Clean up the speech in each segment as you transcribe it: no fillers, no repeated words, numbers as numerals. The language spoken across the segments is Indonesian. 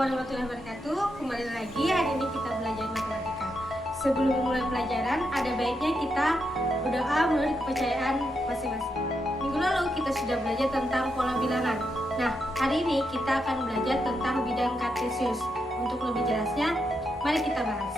warahmatullahi wabarakatuh. Kembali lagi, hari ini kita belajar matematika. Sebelum memulai pelajaran, ada baiknya kita berdoa menurut kepercayaan masing-masing. Minggu lalu kita sudah belajar tentang pola bilangan. Nah, hari ini kita akan belajar tentang bidang kartesius. Untuk lebih jelasnya, mari kita bahas.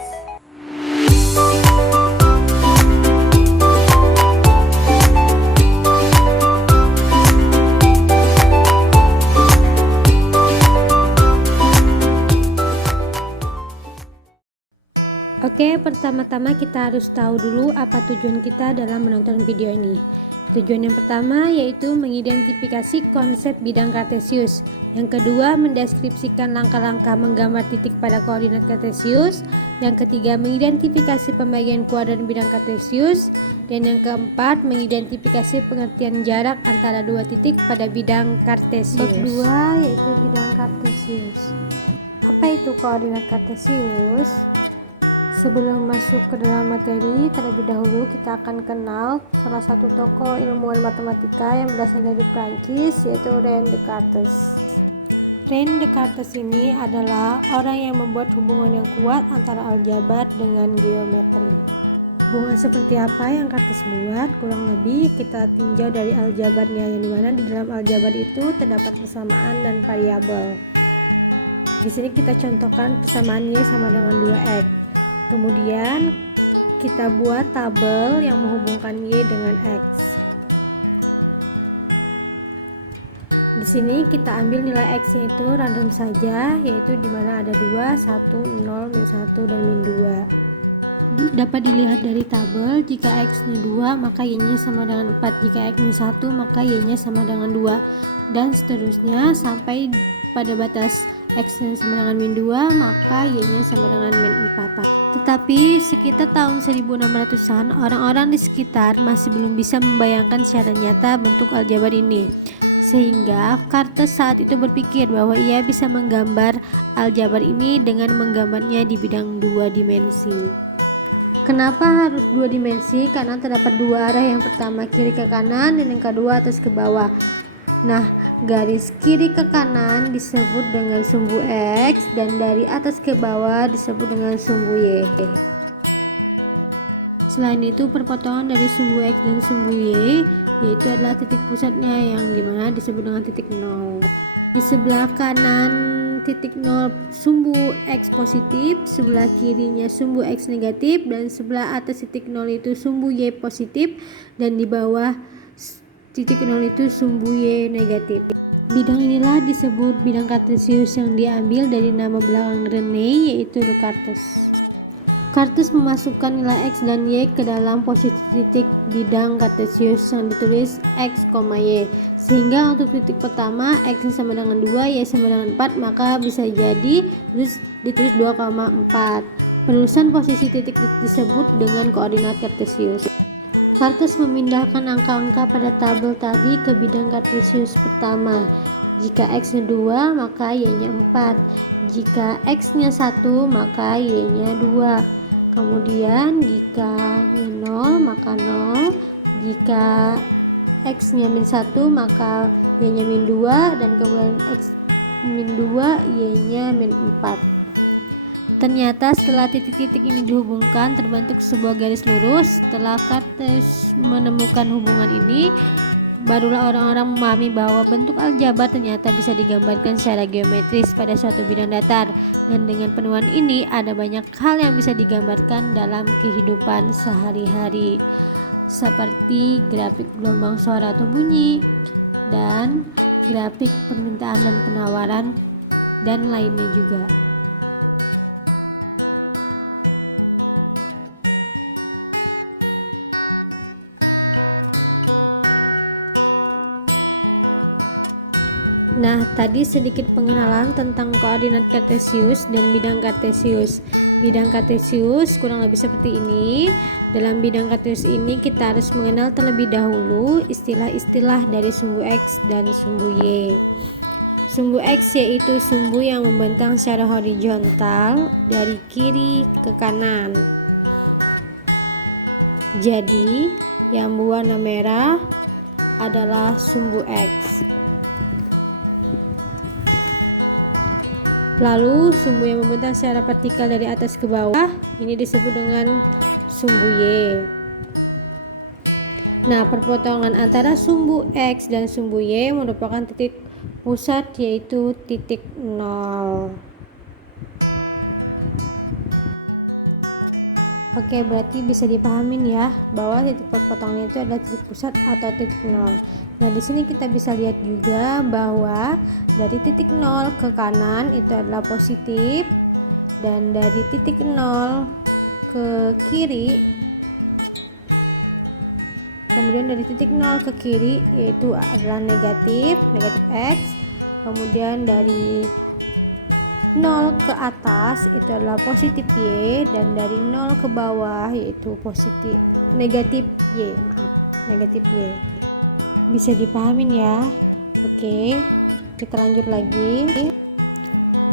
Oke, pertama-tama kita harus tahu dulu apa tujuan kita dalam menonton video ini. Tujuan yang pertama yaitu mengidentifikasi konsep bidang kartesius. Yang kedua, mendeskripsikan langkah-langkah menggambar titik pada koordinat kartesius. Yang ketiga, mengidentifikasi pembagian kuadran bidang kartesius. Dan yang keempat, mengidentifikasi pengertian jarak antara dua titik pada bidang kartesius. Bab 2 yaitu bidang kartesius. Apa itu koordinat kartesius? Sebelum masuk ke dalam materi, terlebih dahulu kita akan kenal salah satu tokoh ilmuwan matematika yang berasal dari Prancis, yaitu René Descartes. René Descartes ini adalah orang yang membuat hubungan yang kuat antara aljabar dengan geometri. Hubungan seperti apa yang Descartes buat? Kurang lebih kita tinjau dari aljabarnya, yang dimana di dalam aljabar itu terdapat persamaan dan variabel. Di sini kita contohkan persamaannya sama dengan 2x. Kemudian kita buat tabel yang menghubungkan Y dengan X. Di sini kita ambil nilai X-nya itu random saja, yaitu di mana ada 2, 1, 0, min 1, dan min 2. Dapat dilihat dari tabel, jika X-nya 2 maka Y-nya sama dengan 4, jika X-nya 1 maka Y-nya sama dengan 2, dan seterusnya sampai pada batas X-nya sama dengan min 2 maka Y-nya sama dengan min 4. Tetapi sekitar tahun 1600-an orang-orang di sekitar masih belum bisa membayangkan secara nyata bentuk aljabar ini, sehingga Descartes saat itu berpikir bahwa ia bisa menggambar aljabar ini dengan menggambarnya di bidang 2 dimensi. Kenapa harus 2 dimensi? Karena terdapat 2 arah, yang pertama kiri ke kanan dan yang kedua atas ke bawah. Nah, garis kiri ke kanan disebut dengan sumbu X dan dari atas ke bawah disebut dengan sumbu Y. Selain itu, perpotongan dari sumbu X dan sumbu Y yaitu adalah titik pusatnya, yang dimana disebut dengan titik 0. Di sebelah kanan titik 0 sumbu X positif, sebelah kirinya sumbu X negatif, dan sebelah atas titik 0 itu sumbu Y positif, dan di bawah titik 0 itu sumbu Y negatif. Bidang inilah disebut bidang kartesius yang diambil dari nama belakang René, yaitu Descartes. Descartes memasukkan nilai X dan Y ke dalam posisi titik bidang kartesius yang ditulis X, Y, sehingga untuk titik pertama X sama dengan 2, Y sama dengan 4, maka bisa jadi ditulis 2,4. Penulisan posisi titik disebut dengan koordinat kartesius. Descartes memindahkan angka-angka pada tabel tadi ke bidang kartesius pertama. Jika X-nya 2 maka Y-nya 4, jika X-nya 1 maka Y-nya 2. Kemudian jika 0 maka 0, jika X-nya min 1 maka Y-nya min 2, dan kemudian X min 2 Y-nya min 4. Ternyata setelah titik-titik ini dihubungkan terbentuk sebuah garis lurus. Setelah Descartes menemukan hubungan ini, barulah orang-orang memahami bahwa bentuk aljabar ternyata bisa digambarkan secara geometris pada suatu bidang datar. Dan dengan penemuan ini ada banyak hal yang bisa digambarkan dalam kehidupan sehari-hari, seperti grafik gelombang suara atau bunyi, dan grafik permintaan dan penawaran, dan lainnya juga. Nah, tadi sedikit pengenalan tentang koordinat kartesius dan bidang kartesius. Bidang kartesius kurang lebih seperti ini. Dalam bidang kartesius ini kita harus mengenal terlebih dahulu istilah-istilah dari sumbu X dan sumbu Y. Sumbu X yaitu sumbu yang membentang secara horizontal dari kiri ke kanan. Jadi, yang berwarna merah adalah sumbu X. Lalu sumbu yang membentang secara vertikal dari atas ke bawah ini disebut dengan sumbu Y. Nah, perpotongan antara sumbu X dan sumbu Y merupakan titik pusat, yaitu titik 0. Oke, berarti bisa dipahamin ya bahwa titik perpotongan itu adalah titik pusat atau titik 0. Nah, di sini kita bisa lihat juga bahwa dari titik 0 ke kanan itu adalah positif, dan dari titik 0 ke kiri, kemudian dari titik 0 ke kiri yaitu adalah negatif X. Kemudian dari 0 ke atas itu adalah positif Y, dan dari 0 ke bawah yaitu negatif Y. Bisa dipahamin ya. Oke, kita lanjut lagi.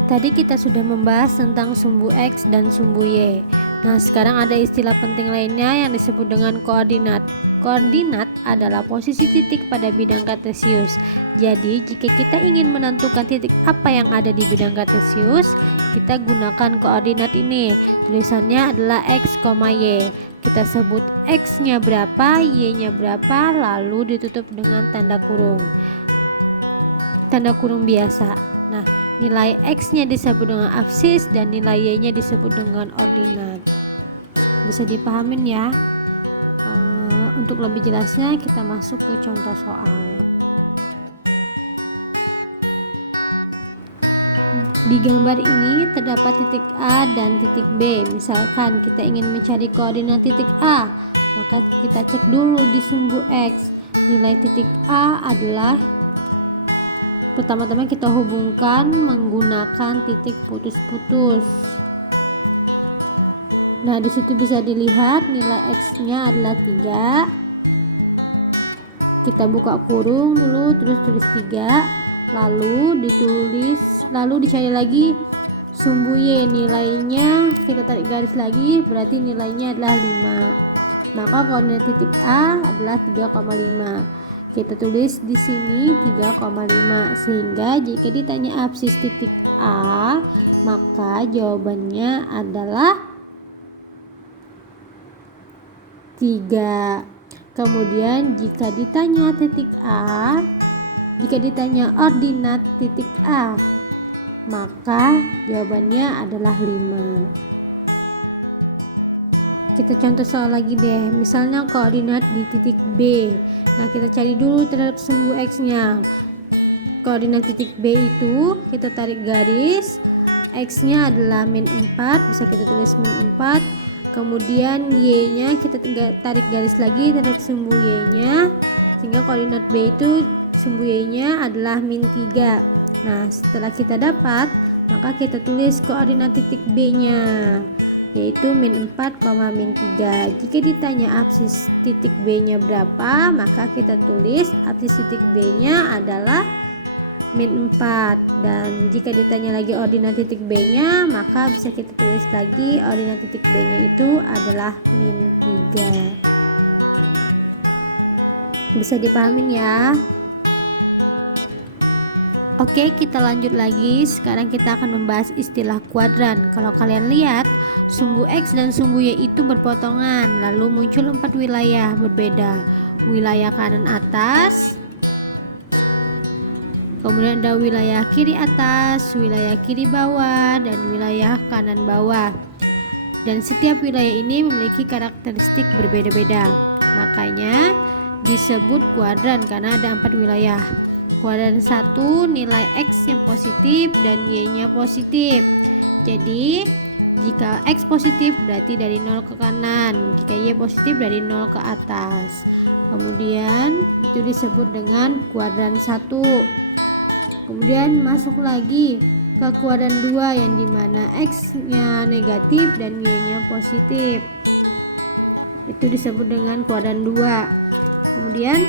Tadi kita sudah membahas tentang sumbu X dan sumbu Y. Nah, sekarang ada istilah penting lainnya yang disebut dengan koordinat. Koordinat adalah posisi titik pada bidang kartesius. Jadi, jika kita ingin menentukan titik apa yang ada di bidang kartesius, kita gunakan koordinat ini. Tulisannya adalah X, Y. Kita sebut X-nya berapa, Y-nya berapa, lalu ditutup dengan tanda kurung. Tanda kurung biasa. Nah, nilai X-nya disebut dengan absis dan nilai Y-nya disebut dengan ordinat. Bisa dipahamin ya. Untuk lebih jelasnya kita masuk ke contoh soal. Di gambar ini terdapat titik A dan titik B. Misalkan kita ingin mencari koordinat titik A, maka kita cek dulu di sumbu X. Nilai titik A adalah, pertama-tama kita hubungkan menggunakan titik putus-putus. Nah, di situ bisa dilihat nilai X-nya adalah 3. Kita buka kurung dulu, terus tulis 3, lalu dicari lagi sumbu Y, nilainya kita tarik garis lagi, berarti nilainya adalah 5. Maka koordinat titik A adalah 3,5. Kita tulis di sini 3,5, sehingga jika ditanya absis titik A, maka jawabannya adalah 3. Kemudian jika ditanya ordinat titik A, maka jawabannya adalah 5. Kita contoh soal lagi deh. Misalnya koordinat di titik B. Nah, kita cari dulu terhadap sumbu X-nya. Koordinat titik B itu kita tarik garis, X-nya adalah -4, bisa kita tulis -4. Kemudian Y-nya kita tarik garis lagi terhadap sumbu Y-nya, sehingga koordinat B itu sumbu Y-nya adalah -3. Nah, setelah kita dapat, maka kita tulis koordinat titik B-nya, yaitu -4, -3. Jika ditanya absis titik B-nya berapa, maka kita tulis absis titik B-nya adalah -4. Dan jika ditanya lagi ordinat titik B-nya, maka bisa kita tulis lagi ordinat titik B-nya itu adalah -3. Bisa dipahamin ya. Oke, kita lanjut lagi. Sekarang kita akan membahas istilah kuadran. Kalau kalian lihat, sumbu X dan sumbu Y itu berpotongan, lalu muncul 4 wilayah berbeda. Wilayah kanan atas, kemudian ada wilayah kiri atas, wilayah kiri bawah, dan wilayah kanan bawah. Dan setiap wilayah ini memiliki karakteristik berbeda-beda. Makanya disebut kuadran karena ada 4 wilayah. Kuadran 1 nilai X-nya positif dan Y-nya positif. Jadi jika X positif berarti dari 0 ke kanan, jika Y positif dari 0 ke atas. Kemudian itu disebut dengan kuadran 1. Kemudian masuk lagi ke kuadran 2 yang dimana X-nya negatif dan Y-nya positif. Itu disebut dengan kuadran 2. Kemudian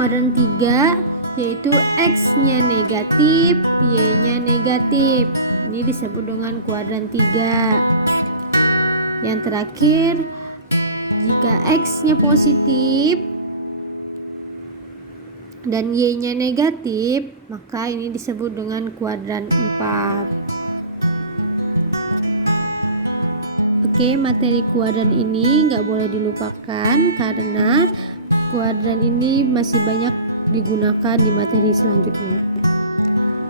kuadran 3 yaitu X-nya negatif, Y-nya negatif. Ini disebut dengan kuadran 3. Yang terakhir, jika X-nya positif dan Y-nya negatif, maka ini disebut dengan kuadran 4. Oke, materi kuadran ini nggak boleh dilupakan karena kuadran ini masih banyak digunakan di materi selanjutnya.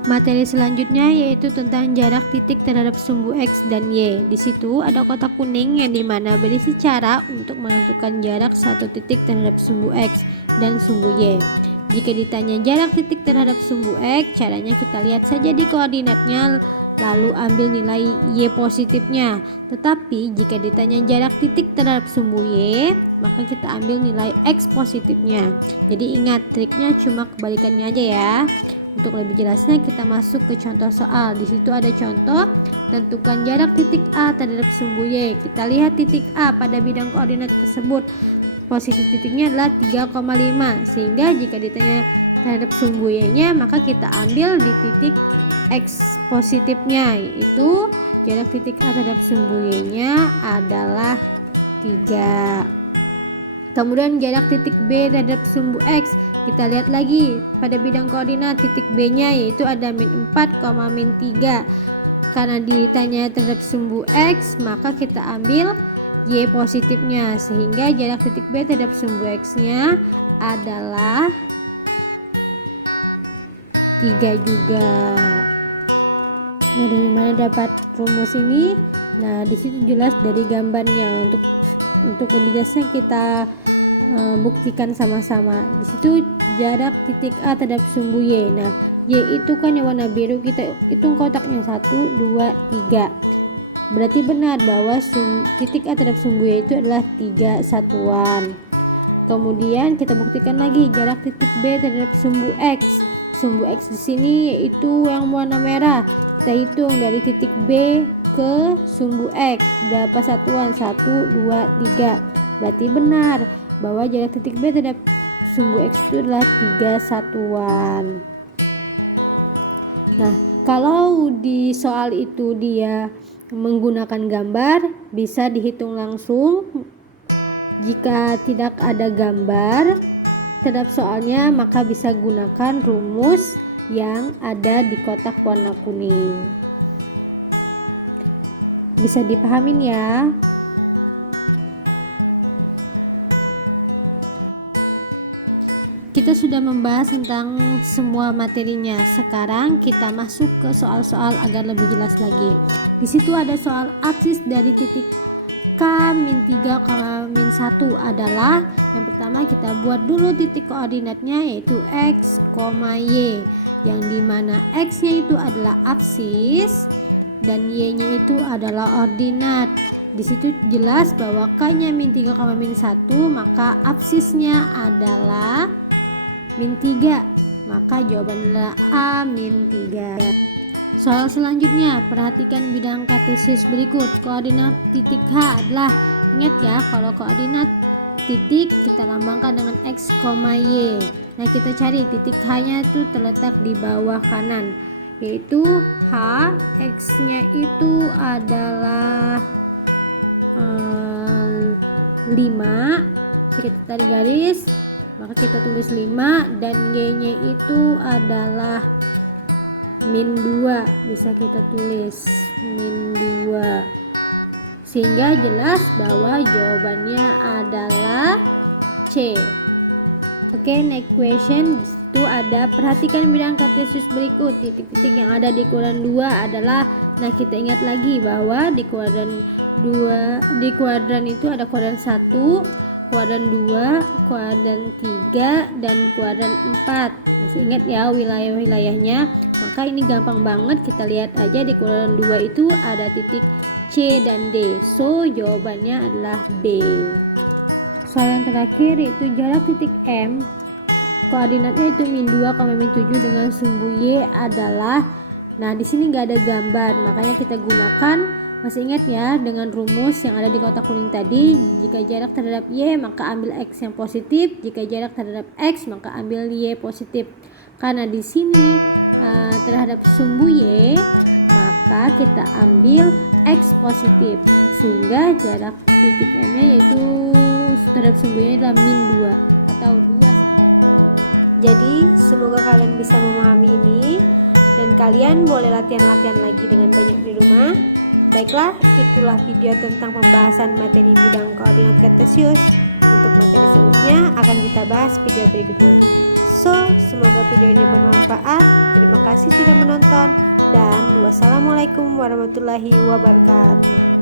Materi selanjutnya yaitu tentang jarak titik terhadap sumbu X dan Y. Di situ ada kotak kuning yang dimana berisi cara untuk menentukan jarak satu titik terhadap sumbu X dan sumbu Y. Jika ditanya jarak titik terhadap sumbu X, caranya kita lihat saja di koordinatnya lalu ambil nilai Y positifnya. Tetapi jika ditanya jarak titik terhadap sumbu Y, maka kita ambil nilai X positifnya. Jadi ingat, triknya cuma kebalikannya aja ya. Untuk lebih jelasnya kita masuk ke contoh soal. Di situ ada contoh, tentukan jarak titik A terhadap sumbu Y. Kita lihat titik A pada bidang koordinat tersebut. Posisi titiknya adalah 3,5. Sehingga jika ditanya terhadap sumbu Y-nya, maka kita ambil di titik X positifnya, yaitu jarak titik A terhadap sumbu Y-nya adalah 3. Kemudian jarak titik B terhadap sumbu X, kita lihat lagi pada bidang koordinat titik B nya yaitu ada min 4, min 3. Karena ditanya terhadap sumbu X, maka kita ambil Y positifnya, sehingga jarak titik B terhadap sumbu X nya adalah 3 juga. Nah, dari mana dapat rumus ini? Nah, di situ jelas dari gambarnya. Untuk lebih jelasnya kita buktikan sama-sama. Di situ jarak titik A terhadap sumbu Y. Nah, Y itu kan yang warna biru, kita hitung kotaknya 1, 2, 3. Berarti benar bahwa titik A terhadap sumbu Y itu adalah 3 satuan. Kemudian kita buktikan lagi jarak titik B terhadap sumbu X. Sumbu X di sini yaitu yang warna merah. Kita hitung dari titik B ke sumbu X berapa satuan? 1, 2, 3. Berarti benar bahwa jarak titik B terhadap sumbu X itu adalah 3 satuan. Nah, kalau di soal itu dia menggunakan gambar, bisa dihitung langsung. Jika tidak ada gambar terhadap soalnya, maka bisa gunakan rumus yang ada di kotak warna kuning. Bisa dipahamin ya? Kita sudah membahas tentang semua materinya. Sekarang kita masuk ke soal-soal agar lebih jelas lagi. Di situ ada soal absis dari titik K-3, K-1 adalah yang pertama kita buat dulu titik koordinatnya yaitu X, Y, yang dimana X-nya itu adalah absis dan Y-nya itu adalah ordinat. Di situ jelas bahwa K-nya -3, -1, maka absisnya adalah -3, maka jawabannya adalah A-3. Soal selanjutnya, perhatikan bidang kartesius berikut. Koordinat titik H adalah, ingat ya, kalau koordinat titik kita lambangkan dengan X, Y. Nah, kita cari titik H-nya itu terletak di bawah kanan, yaitu H, X-nya itu adalah 5. Kita tarik garis, maka kita tulis 5, dan Y-nya itu adalah -2, bisa kita tulis -2, sehingga jelas bahwa jawabannya adalah C. Oke, next question. Itu ada perhatikan bidang kartesius berikut. Titik-titik yang ada di kuadran 2 adalah, nah kita ingat lagi bahwa di kuadran 2, di kuadran itu ada kuadran 1, kuadran 2, kuadran 3, dan kuadran 4. Masih ingat ya wilayah-wilayahnya? Maka ini gampang banget, kita lihat aja di kuadran 2 itu ada titik C dan D. So, jawabannya adalah B. Soal yang terakhir yaitu jarak titik M, koordinatnya itu -2, -7 dengan sumbu Y adalah, nah di sini nggak ada gambar, makanya kita gunakan, masih ingat ya, dengan rumus yang ada di kotak kuning tadi. Jika jarak terhadap Y, maka ambil X yang positif. Jika jarak terhadap X, maka ambil Y positif. Karena di sini terhadap sumbu Y, maka kita ambil X positif, sehingga jarak titik M-nya yaitu terhadap sumbu Y adalah -2 atau 2. Jadi semoga kalian bisa memahami ini, dan kalian boleh latihan-latihan lagi dengan banyak di rumah. Baiklah, itulah video tentang pembahasan materi bidang koordinat kartesius. Untuk materi selanjutnya akan kita bahas video berikutnya. So, semoga video ini bermanfaat. Terima kasih sudah menonton dan wassalamualaikum warahmatullahi wabarakatuh.